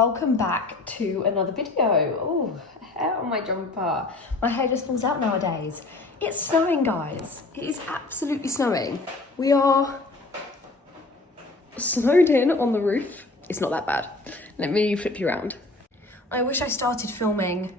welcome back to another video. Oh, hair on my jumper. My hair just falls out nowadays. It's snowing, guys. It is absolutely snowing. We are snowed in on the roof. It's not that bad. Let me flip you around. I wish I started filming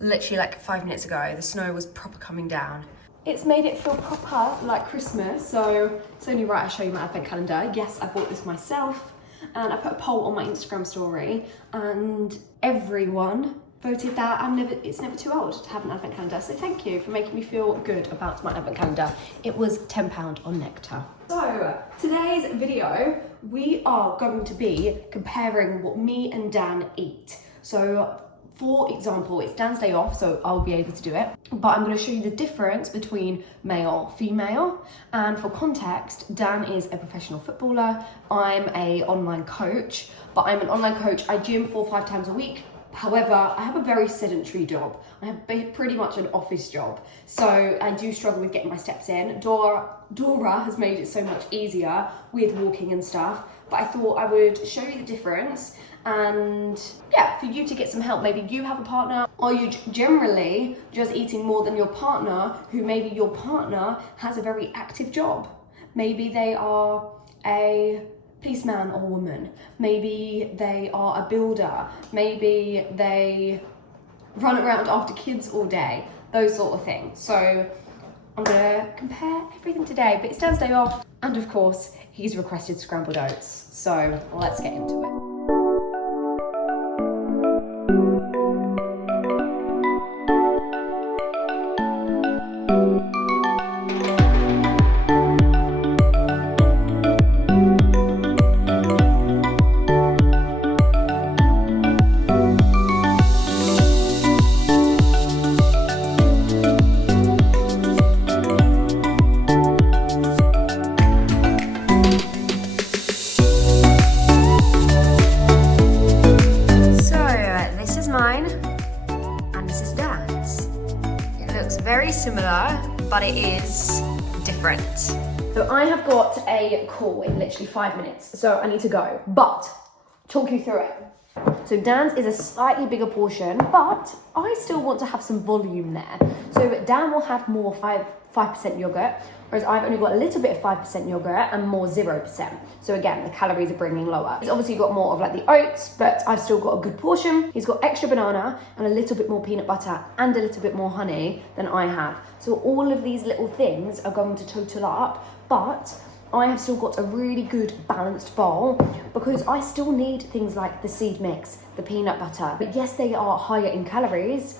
literally like 5 minutes ago. The snow was proper coming down. It's made it feel proper like Christmas, so it's only right I show you my advent calendar. Yes, I bought this myself. And I put a poll on my Instagram story and everyone voted that it's never too old to have an advent calendar. So thank you for making me feel good about my advent calendar. It was £10 on Nectar. So today's video, we are going to be comparing what me and Dan eat. So for example, it's Dan's day off, so I'll be able to do it. But I'm going to show you the difference between male, female. And for context, Dan is a professional footballer. I'm an online coach, but I'm an online coach. I gym 4 or 5 times a week. However, I have a very sedentary job. I have pretty much an office job. So I do struggle with getting my steps in. Dora has made it so much easier with walking and stuff. But I thought I would show you the difference and yeah, for you to get some help. Maybe you have a partner or you generally just eating more than your partner, who maybe your partner has a very active job. Maybe they are a policeman or woman. Maybe they are a builder. Maybe they run around after kids all day, those sort of things. So I'm gonna compare everything today, but it's Dan's day off. And of course, he's requested scrambled oats. So let's get into it. Very similar, but it is different. So I have got a call in literally 5 minutes, so I need to go, but talk you through it. So Dan's is a slightly bigger portion, but I still want to have some volume there. So Dan will have more 5% yogurt, whereas I've only got a little bit of 5% yogurt and more 0%. So again, the calories are bringing lower. He's obviously got more of like the oats, but I've still got a good portion. He's got extra banana and a little bit more peanut butter and a little bit more honey than I have. So all of these little things are going to total up, but I have still got a really good balanced bowl because I still need things like the seed mix, the peanut butter. But yes, they are higher in calories,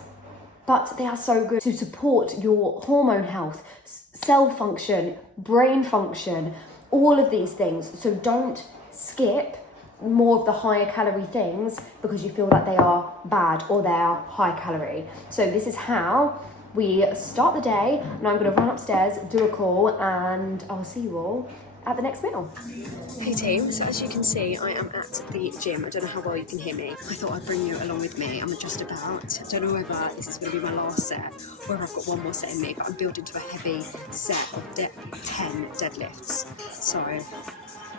but they are so good to support your hormone health, cell function, brain function, all of these things. So don't skip more of the higher calorie things because you feel like they are bad or they are high calorie. So this is how we start the day, and I'm going to run upstairs, do a call, and I'll see you all at the next meal. Hey team, so as you can see, I am at the gym. I don't know how well you can hear me. I thought I'd bring you along with me. I'm just about, I don't know whether this is going to be my last set or if I've got one more set in me, but I'm building to a heavy set of 10 deadlifts. So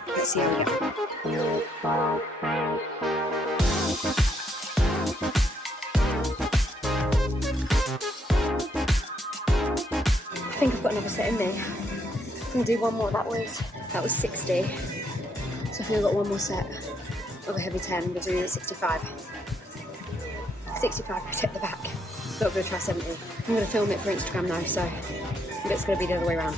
let's see how we go. I think I've got another set in me. I'm gonna do one more. That was 60. So I think I've got one more set of a heavy 10. We'll do 65. 65, protect the back. But we're gonna try 70. I'm gonna film it for Instagram now, so it's gonna be the other way around.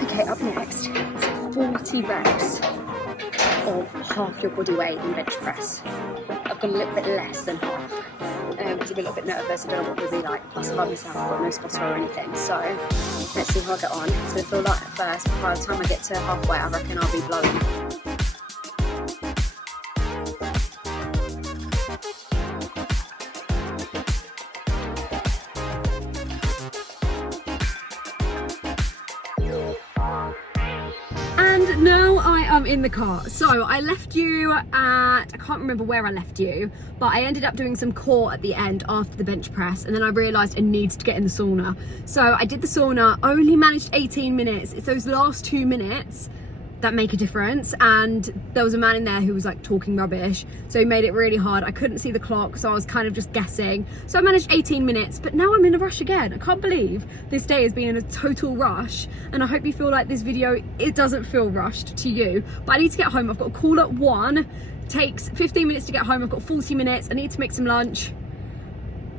Okay, up next is 40 reps of half your body weight in bench press. I've gone a little bit less than half because I'm a little bit nervous. I don't know what it will be like. Plus, I've myself got no spotter or anything. So let's see how I get on. It's going to feel light at first, but by the time I get to halfway, I reckon I'll be blowing. in the car. So I left you at, I can't remember where I left you, but I ended up doing some core at the end after the bench press, and then I realised I needed to get in the sauna. So I did the sauna, only managed 18 minutes. It's those last 2 minutes that make a difference, and there was a man in there who was like talking rubbish, so he made it really hard. I couldn't see the clock, so I was kind of just guessing. So I managed 18 minutes, but now I'm in a rush again. I can't believe this day has been in a total rush, and I hope you feel like this video, it doesn't feel rushed to you. But I need to get home. I've got a call at 1, takes 15 minutes to get home. I've got 40 minutes. I need to make some lunch.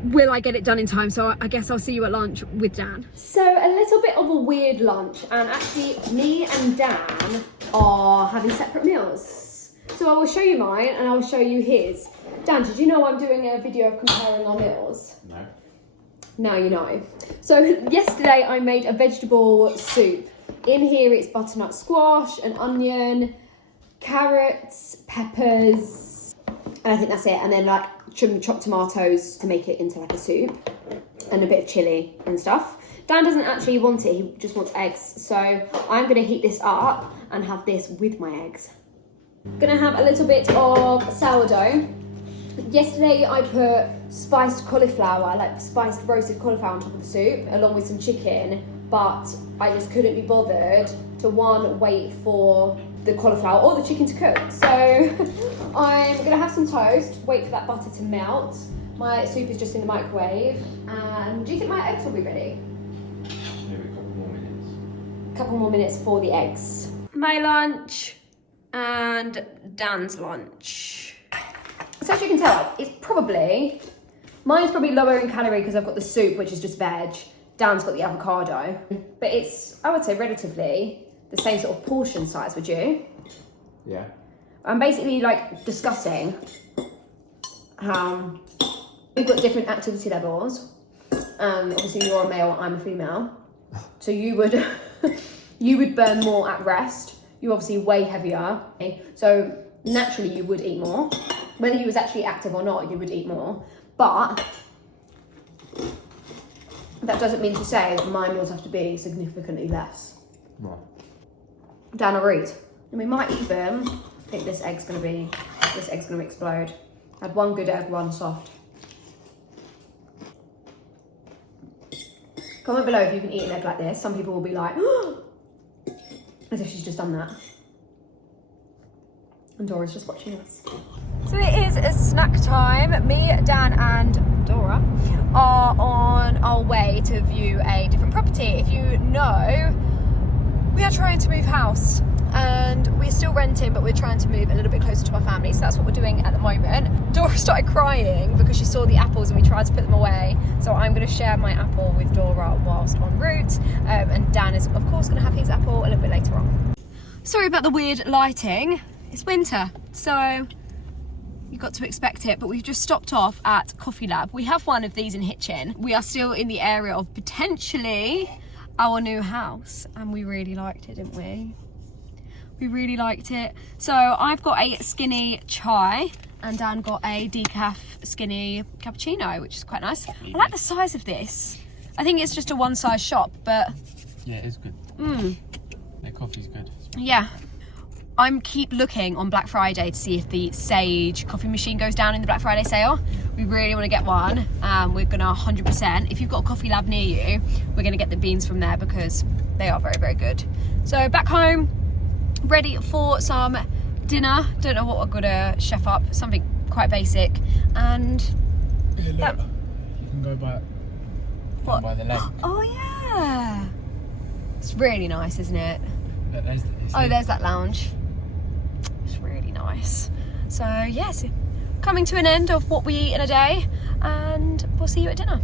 Will I get it done in time? So I guess I'll see you at lunch with Dan. So a little bit of a weird lunch, and actually me and Dan are having separate meals. So I will show you mine and I will show you his. Dan, did you know I'm doing a video of comparing our meals? No. Now you know. So yesterday I made a vegetable soup. In here it's butternut squash, an onion, carrots, peppers, and I think that's it. And then like chopped tomatoes to make it into like a soup, and a bit of chilli and stuff. Dan doesn't actually want it, he just wants eggs. So I'm gonna heat this up and have this with my eggs. Gonna have a little bit of sourdough. Yesterday I put spiced cauliflower, like spiced roasted cauliflower on top of the soup, along with some chicken, but I just couldn't be bothered to wait for the cauliflower or the chicken to cook. So I'm gonna have some toast, wait for that butter to melt. My soup is just in the microwave. And do you think my eggs will be ready? Maybe a couple more minutes. A couple more minutes for the eggs. My lunch and Dan's lunch. So as you can tell, mine's probably lower in calorie because I've got the soup, which is just veg. Dan's got the avocado. But it's, I would say, relatively the same sort of portion size, would you? Yeah. I'm basically like discussing how we've got different activity levels. Obviously you're a male, I'm a female. So you would burn more at rest. You're obviously way heavier. So naturally you would eat more. Whether you was actually active or not, you would eat more. But that doesn't mean to say that my meals have to be significantly less. Right. Dan or eat. And we might even, I think this egg's gonna explode. I had one good egg, one soft. Comment below if you can eat an egg like this. Some people will be like, as if she's just done that. And Dora's just watching us. So it is a snack time. Me, Dan and Dora are on our way to view a different property. If you know, we are trying to move house and we're still renting, but we're trying to move a little bit closer to our family. So that's what we're doing at the moment. Dora started crying because she saw the apples and we tried to put them away. So I'm going to share my apple with Dora whilst en route. And Dan is of course going to have his apple a little bit later on. Sorry about the weird lighting. It's winter, so you got to expect it, but we've just stopped off at Coffee Lab. We have one of these in Hitchin. We are still in the area of potentially our new house, and we really liked it, didn't we? We really liked it. So I've got a skinny chai and Dan got a decaf skinny cappuccino, which is quite nice. I like the size of this. I think it's just a one size shop, but yeah, it is good. Their coffee's good. Yeah. I'm keep looking on Black Friday to see if the Sage coffee machine goes down in the Black Friday sale. We really want to get one. We're gonna 100%. If you've got a Coffee Lab near you, we're gonna get the beans from there because they are very, very good. So back home, ready for some dinner. Don't know what I'm gonna chef up. Something quite basic. And yeah, look, you can go by the lake. Oh yeah. It's really nice, isn't it? There's that lounge. It's really nice. So yes, coming to an end of what we eat in a day, and we'll see you at dinner.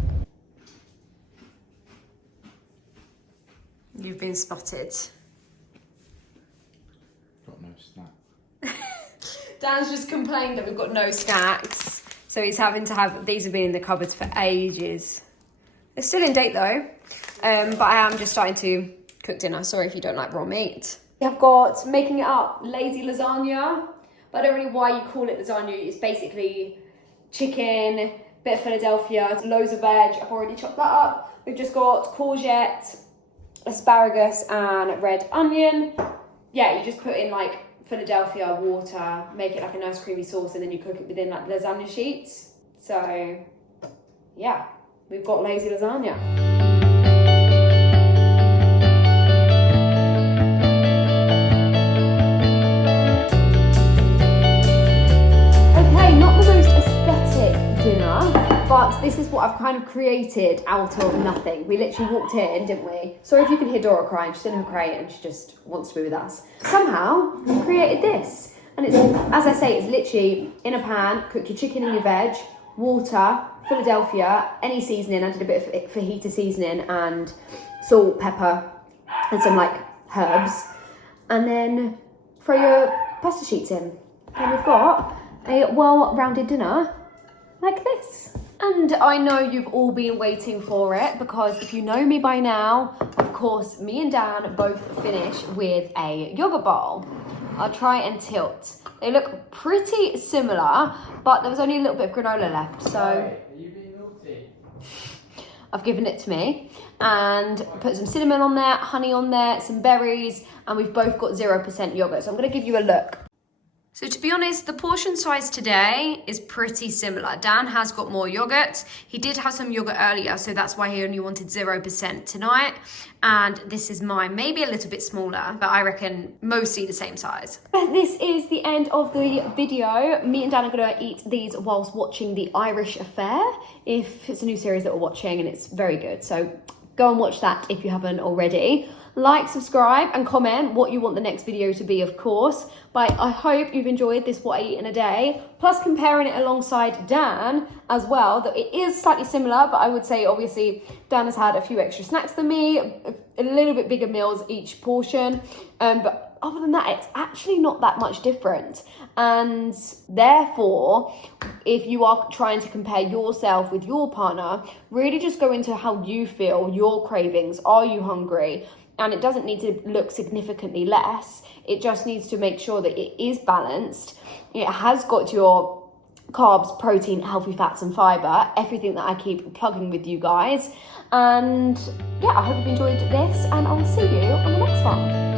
You've been spotted. Got no snack. Dan's just complained that we've got no snacks, so he's having to have, these have been in the cupboards for ages. They're still in date though, but I am just starting to cook dinner. Sorry if you don't like raw meat. I've got making it up, lazy lasagna, but I don't really know why you call it lasagna. It's basically chicken, bit of Philadelphia, loads of veg. I've already chopped that up. We've just got courgette, asparagus and red onion. Yeah, you just put in like Philadelphia, water, make it like a nice creamy sauce, and then you cook it within like lasagna sheets. So yeah, we've got lazy lasagna. Okay, not the most aesthetic dinner, but this is what I've kind of created out of nothing. We literally walked in, didn't we? Sorry if you can hear Dora crying, she's in her crate and she just wants to be with us. Somehow, we created this. And it's, as I say, it's literally in a pan, cook your chicken and your veg, water, Philadelphia, any seasoning. I did a bit of fajita seasoning and salt, pepper, and some like herbs. And then throw your pasta sheets in. And we've got a well-rounded dinner like this. And I know you've all been waiting for it, because if you know me by now, of course, me and Dan both finish with a yogurt bowl. I'll try and tilt. They look pretty similar, but there was only a little bit of granola left, so Are you being naughty? I've given it to me. And put some cinnamon on there, honey on there, some berries, and we've both got 0% yogurt. So I'm gonna give you a look. So to be honest, the portion size today is pretty similar. Dan has got more yogurt. He did have some yogurt earlier, so that's why he only wanted 0% tonight. And this is mine, maybe a little bit smaller, but I reckon mostly the same size. This is the end of the video. Me and Dan are gonna eat these whilst watching The Irish Affair. If it's a new series that we're watching, and it's very good. So go and watch that if you haven't already. Like, subscribe, and comment what you want the next video to be, of course. But I hope you've enjoyed this What I Eat in a Day, plus comparing it alongside Dan as well, that it is slightly similar, but I would say obviously Dan has had a few extra snacks than me, a little bit bigger meals each portion, but other than that, it's actually not that much different. And therefore, if you are trying to compare yourself with your partner, really just go into how you feel, your cravings. Are you hungry? And it doesn't need to look significantly less. It just needs to make sure that it is balanced. It has got your carbs, protein, healthy fats and fiber, everything that I keep plugging with you guys. And yeah, I hope you've enjoyed this, and I will see you on the next one.